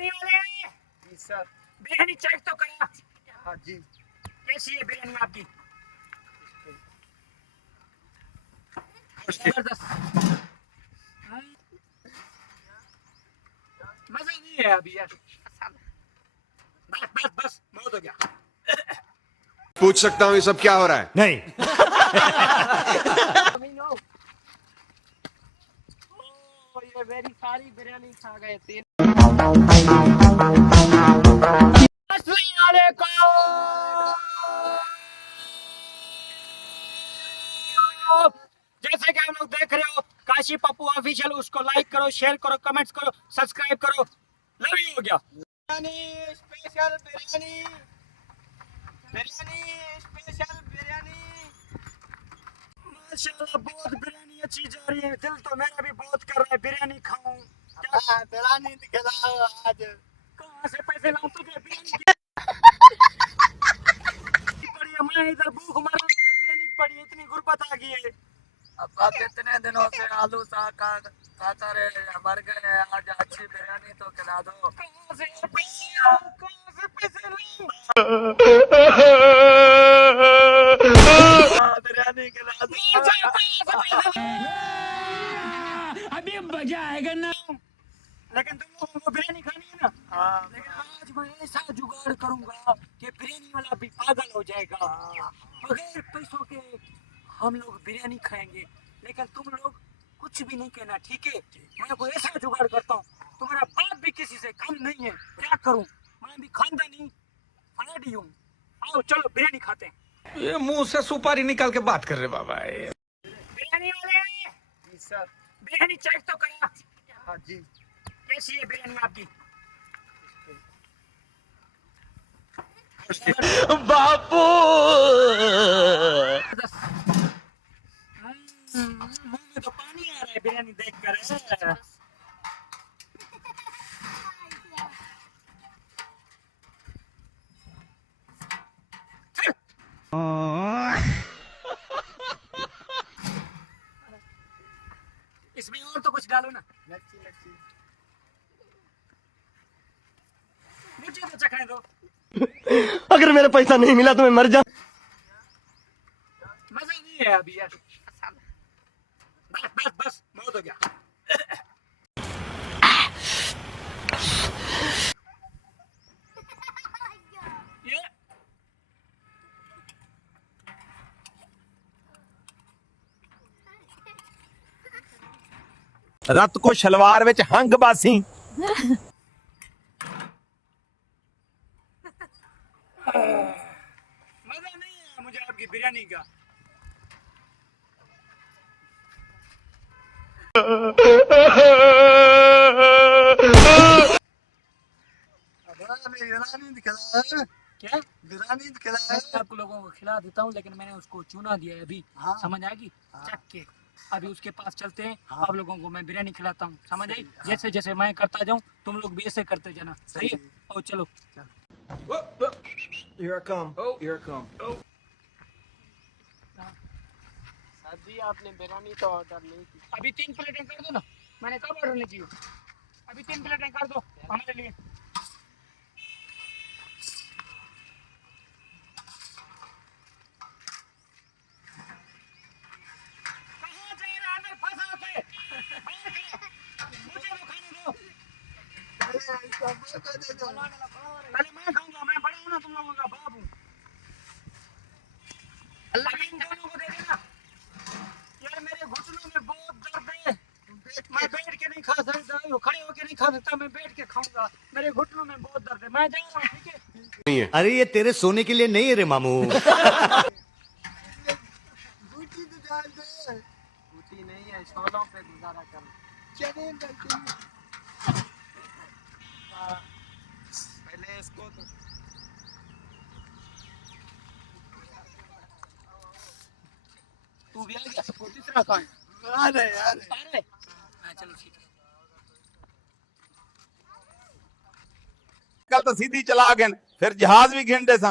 बिरयानी वाले जी sir. Biryani check तो करा। हाँ जी। कैसी है बिरयानी आपकी? जबरदस्त। मजा नहीं है अभी यार। बस बस बस बहुत हो गया। पूछ सकता हूँ ये सब क्या हो रहा है? नहीं। ये वेरी सारी बिरयानी खा गए थे। जैसे कि हम लोग देख रहे हो काशी पप्पू ऑफिशियल, उसको लाइक करो, शेयर करो, कमेंट्स करो, सब्सक्राइब करो। लव यू हो गया। Biryani special biryani, biryani special biryani. माशाल्लाह बहुत बिरयानी अच्छी जा रही है। दिल तो मेरा भी बहुत कर रहा है बिरयानी खाऊं। क्या बिरयानी खिलाओ आज। कहाँ से पैसे लाऊं तुझे बिरयानी की पड़ी है? मैं इधर भूख मर रहा हूं, तुझे बिरयानी की पड़ी है। इतनी गुर्बत आ गई है। अब आप इतने दिनों से आलू साग खाता रहे, मर गए, आज अच्छी बिरयानी तो खिला दो। कहाँ से पैसे लाऊं? कहाँ से पैसे लाऊं? बिरयानी खिला दो। अभी मजा आएगा ना। लेकिन तुम लोगों को बिरयानी खानी है ना? हाँ। लेकिन आज मैं ऐसा जुगाड़ करूंगा कि बिरयानी वाला भी पागल हो जाएगा। बगैर पैसों के हम लोग बिरयानी खाएंगे, लेकिन तुम लोग कुछ भी नहीं कहना, ठीक है? मैं कोई ऐसा जुगाड़ करता हूँ, तुम्हारा बाप भी किसी से कम नहीं है। क्या करूँ? मैं भी खानदानी फलाडी हूँ। आओ चलो बिरयानी खाते हैं। ये मुंह से सुपारी निकाल के बात कर रहे बाबा। बिरयानी वाले जी सर। बिरयानी चेक तो करा। हाँ जी। कैसी है बिरयानी आपकी? बापू। मुंह में तो पानी आ रहा है बिरयानी देखकर। इसमें और तो कुछ डालो ना। मुझे तो चखने दो। अगर मेरा पैसा नहीं मिला तो मैं मर जाऊं। मजा नहीं है अभी यार। बस बस बस बहुत हो गया। ये रत को शलवार विच हंग बासी। मजा नहीं है मुझे आपकी बिरयानी का। बिरयानी खिलाओ। क्या बिरयानी खिलाओ। मैं आप लोगों को खिला देता हूँ, लेकिन मैंने उसको चुना दिया है अभी। हाँ। समझ आएगी? हाँ। चख के अभी उसके पास चलते हैं। हाँ। आप लोगों को मैं बिरयानी खिलाता हूँ, समझ आई? हाँ। जैसे जैसे मैं करता जाऊँ तुम लोग भी ऐसे करते जाना, सही है? और चलो। Here I come. Oh, here I come. Sir ji आपने बिरयानी तो ऑर्डर नहीं की। अभी 3 प्लेटें कर दो ना। मैंने कब ऑर्डर नहीं की? अभी 3 प्लेटें कर दो हमारे लिए। कहाँ जा रहा है? अंदर फंसा के। बाहर खड़ा। मुझे तो खाने दो। पहले मैं खाऊंगा, मैं बड़ा हूँ ना, तुम लोगों का बाप हूँ। अल्लाह इन दोनों को दे देना। यार मेरे घुटनों में बहुत दर्द है। मैं बैठ के नहीं खा सकता, खड़े होके नहीं खा सकता, मैं बैठ के खाऊंगा। मेरे घुटनों में बहुत दर्द है। मैं जा रहा हूँ, ठीक है? नहीं है। अरे ये तेरे सोने के लिए नहीं है रे मामू। बूटी नहीं है, शोलों पे गुजारा कर। पहले इसको तो तू भी आ गया? वो तीसरा कौन? अरे यार अरे हाँ, चलो ठीक है। कल तो सीधी चला गए, फिर जहाज भी घिंडे सा।